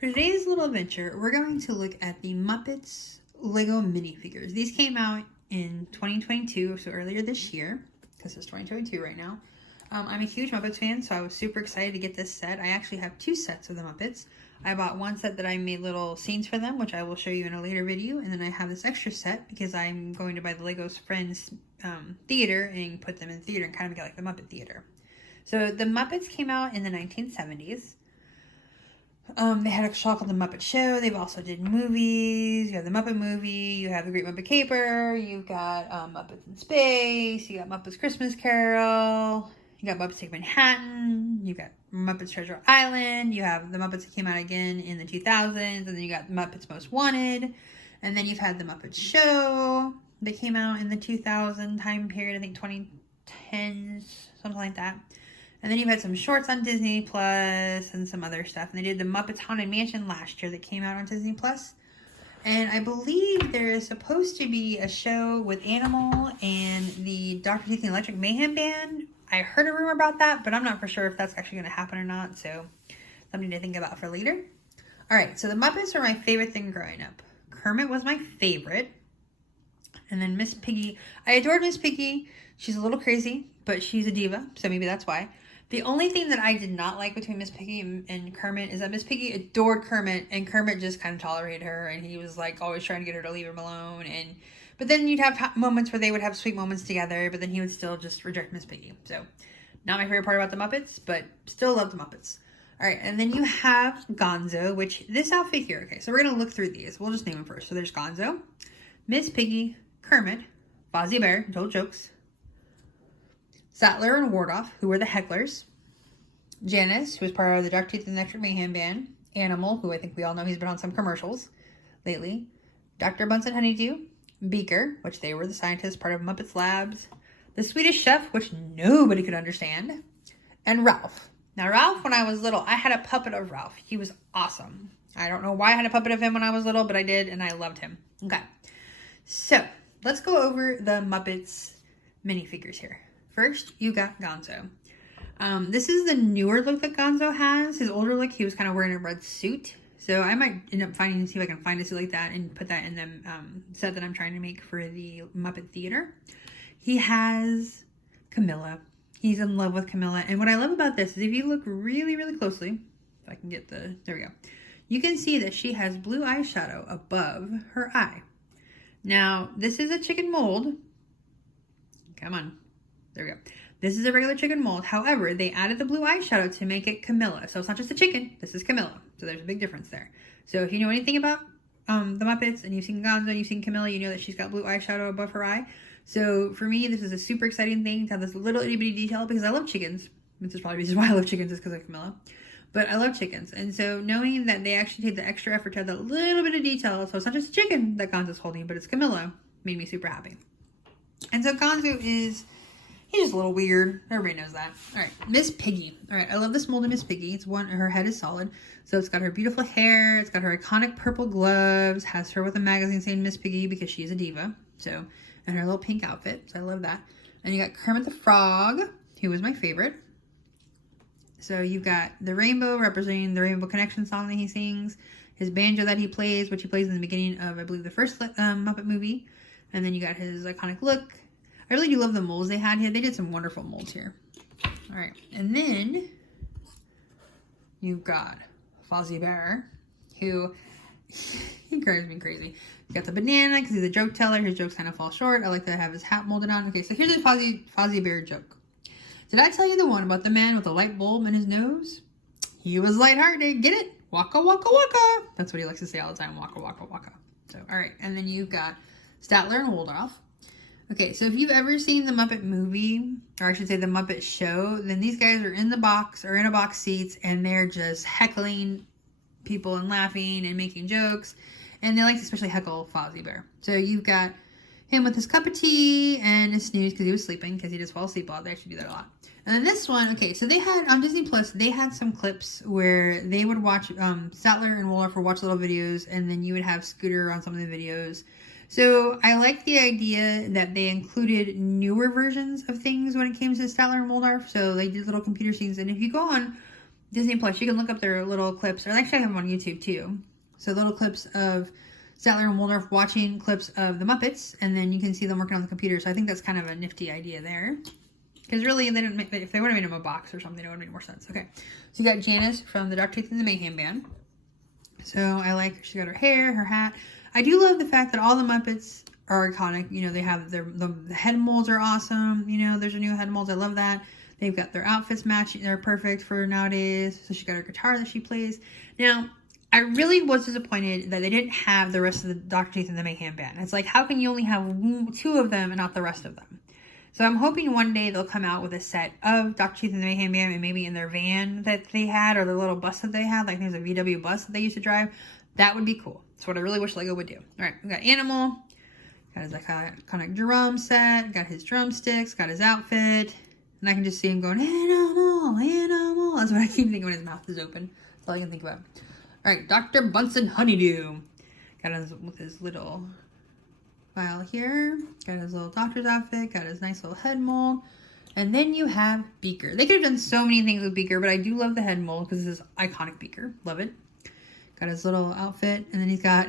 For today's little adventure, we're going to look at the Muppets Lego minifigures. These came out in 2022, so earlier this year, because it's 2022 right now. I'm a huge Muppets fan, so I was super excited to get this set. I actually have two sets of the Muppets. I bought one set that I made little scenes for them, which I will show you in a later video, and then I have this extra set because I'm going to buy the Lego's Friends theater and put them in theater and kind of get like the Muppet theater. So the Muppets came out in the 1970s. They had a show called The Muppet Show. They've also did movies. You have the Muppet movie. You have the Great Muppet Caper. You've got Muppets in Space. You got Muppets Christmas Carol. You got Muppets Take Manhattan. You got Muppets Treasure Island. You have the Muppets that came out again in the 2000s. And then you got Muppets Most Wanted. And then you've had the Muppet Show that came out in the 2000 time period. I think 2010s, something like that. And then you've had some shorts on Disney Plus and some other stuff. And they did the Muppets Haunted Mansion last year that came out on Disney Plus. And I believe there is supposed to be a show with Animal and the Dr. Teeth and the Electric Mayhem Band. I heard a rumor about that, but I'm not for sure if that's actually going to happen or not. So something to think about for later. All right, so the Muppets were my favorite thing growing up. Kermit was my favorite. And then Miss Piggy. I adored Miss Piggy. She's a little crazy, but she's a diva, so maybe that's why. The only thing that I did not like between Miss Piggy and Kermit is that Miss Piggy adored Kermit, and Kermit just kind of tolerated her, and he was like always trying to get her to leave him alone. But then you'd have moments where they would have sweet moments together, but then he would still just reject Miss Piggy. So not my favorite part about the Muppets, but still love the Muppets. All right, and then you have Gonzo, which this outfit here. Okay, so we're gonna look through these. We'll just name them first. So there's Gonzo, Miss Piggy, Kermit, Fozzie Bear, who told jokes, Sattler and Wardolph, who were the hecklers, Janice, who was part of the Dr. Teeth and the Electric Mayhem Band, Animal, who I think we all know he's been on some commercials lately, Dr. Bunsen Honeydew, Beaker, which they were the scientists, part of Muppets Labs, the Swedish Chef, which nobody could understand, and Ralph. Now, Ralph, when I was little, I had a puppet of Ralph. He was awesome. I don't know why I had a puppet of him when I was little, but I did, and I loved him. Okay, so let's go over the Muppets minifigures here. First, you got Gonzo. This is the newer look that Gonzo has. His older look, he was kind of wearing a red suit. So I might end up see if I can find a suit like that and put that in the set that I'm trying to make for the Muppet Theater. He has Camilla. He's in love with Camilla. And what I love about this is if you look really, really closely, if I can get there we go. You can see that she has blue eyeshadow above her eye. Now, this is a chicken mold. Come on. There we go. This is a regular chicken mold. However, they added the blue eyeshadow to make it Camilla. So it's not just a chicken. This is Camilla. So there's a big difference there. So if you know anything about the Muppets and you've seen Gonzo, you've seen Camilla, you know that she's got blue eyeshadow above her eye. So for me, this is a super exciting thing to have this little itty bitty detail because I love chickens. This is probably the reason why I love chickens is because of Camilla. But I love chickens. And so knowing that they actually take the extra effort to have that little bit of detail, so it's not just a chicken that Gonzo's holding, but it's Camilla, made me super happy. And so Gonzo is... he's just a little weird. Everybody knows that. All right, Miss Piggy. All right, I love this mold of Miss Piggy. It's her head is solid. So it's got her beautiful hair. It's got her iconic purple gloves. Has her with a magazine saying Miss Piggy because she's a diva. So, and her little pink outfit. So I love that. And you got Kermit the Frog, who was my favorite. So you've got the rainbow representing the Rainbow Connection song that he sings. His banjo that he plays, which he plays in the beginning of, I believe, the first Muppet movie. And then you got his iconic look. I really do love the molds they had here. They did some wonderful molds here. All right. And then you've got Fozzie Bear, who he drives me crazy. You got the banana because he's a joke teller. His jokes kind of fall short. I like to have his hat molded on. Okay, so here's a Fozzie Bear joke. Did I tell you the one about the man with the light bulb in his nose? He was lighthearted. Get it? Waka, waka, waka. That's what he likes to say all the time. Waka, waka, waka. So, all right. And then you've got Statler and Waldorf. Okay, so if you've ever seen the Muppet movie, or I should say the Muppet Show, then these guys are in the box, or in a box seats, and they're just heckling people and laughing and making jokes. And they like to especially heckle Fozzie Bear. So you've got him with his cup of tea and his snooze because he was sleeping, because he just falls asleep a lot. They actually do that a lot. And then this one, okay, so they had, on Disney Plus, they had some clips where they would watch, Statler and Waldorf would watch little videos, and then you would have Scooter on some of the videos. So I like the idea that they included newer versions of things when it came to Statler and Waldorf. So they did little computer scenes. And if you go on Disney Plus, you can look up their little clips, or actually I have them on YouTube too. So little clips of Statler and Waldorf watching clips of the Muppets, and then you can see them working on the computer. So I think that's kind of a nifty idea there. Because really, they didn't make, if they would have made them a box or something, it would have made more sense. Okay, so you got Janice from the Dr. Teeth and the Mayhem Band. So I like, she got her hair, her hat. I do love the fact that all the Muppets are iconic. You know, they have their, the head molds are awesome. You know, there's a new head molds. I love that. They've got their outfits matching. They're perfect for nowadays. So she got her guitar that she plays. Now, I really was disappointed that they didn't have the rest of the Dr. Teeth and the Mayhem Band. It's like, how can you only have 2 of them and not the rest of them? So I'm hoping one day they'll come out with a set of Dr. Teeth and the Mayhem Band, and maybe in their van that they had, or the little bus that they had, like there's a VW bus that they used to drive. That would be cool. That's what I really wish Lego would do. All right, we got Animal. Got his iconic drum set. Got his drumsticks. Got his outfit. And I can just see him going, Animal, Animal. That's what I keep thinking when his mouth is open. That's all I can think about. All right, Dr. Bunsen Honeydew. Got his, with his little file here. Got his little doctor's outfit. Got his nice little head mold. And then you have Beaker. They could have done so many things with Beaker, but I do love the head mold because this is iconic Beaker. Love it. Got his little outfit. And then he's got,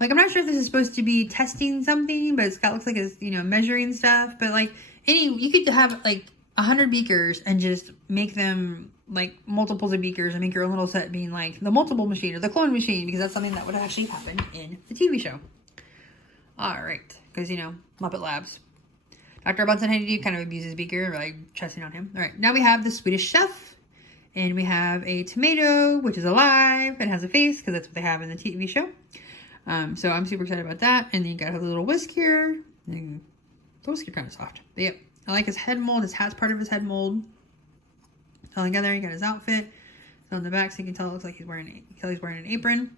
like, I'm not sure if this is supposed to be testing something, but it's got, looks like it's, you know, measuring stuff. But, like, you could have, like, 100 beakers and just make them like multiples of beakers and make your own little set being like the multiple machine or the clone machine, because that's something that would actually happen in the TV show. All right, because, you know, Muppet Labs. Dr. Bunsen Honeydew kind of abuses Beaker, like chesting on him. All right, now we have the Swedish Chef, and we have a tomato, which is alive and has a face, because that's what they have in the TV show. So I'm super excited about that. And then you got a little whisk here. And the whisk is kind of soft. But yep, I like his head mold. His hat's part of his head mold. All together, you got his outfit. So on the back, so you can tell it looks like he's wearing an apron.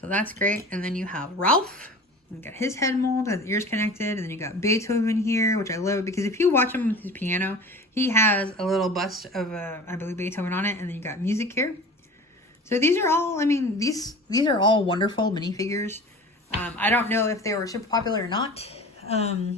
So that's great. And then you have Ralph. You got his head mold, has the ears connected. And then you got Beethoven here, which I love, because if you watch him with his piano, he has a little bust of, I believe, Beethoven on it. And then you got music here. So these are all, I mean, these are all wonderful minifigures. I don't know if they were super popular or not,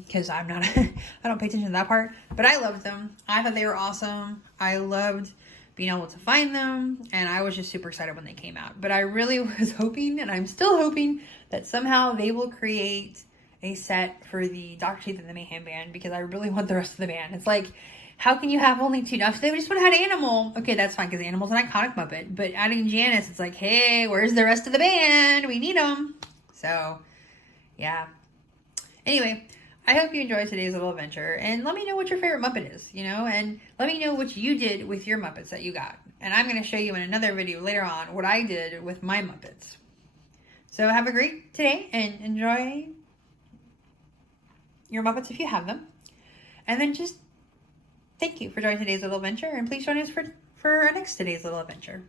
because I'm not, I don't pay attention to that part, but I loved them. I thought they were awesome. I loved being able to find them, and I was just super excited when they came out. But I really was hoping, and I'm still hoping, that somehow they will create a set for the Dr. Teeth and the Mayhem Band, because I really want the rest of the band. It's like, how can you have only 2? Now, if they just would have had Animal, okay, that's fine, because Animal's an iconic Muppet. But adding Janice, it's like, hey, where's the rest of the band? We need them. So, yeah. Anyway, I hope you enjoyed today's little adventure. And let me know what your favorite Muppet is, you know? And let me know what you did with your Muppets that you got. And I'm going to show you in another video later on what I did with my Muppets. So have a great day and enjoy your Muppets if you have them. And then just thank you for joining today's little adventure, and please join us for our next today's little adventure.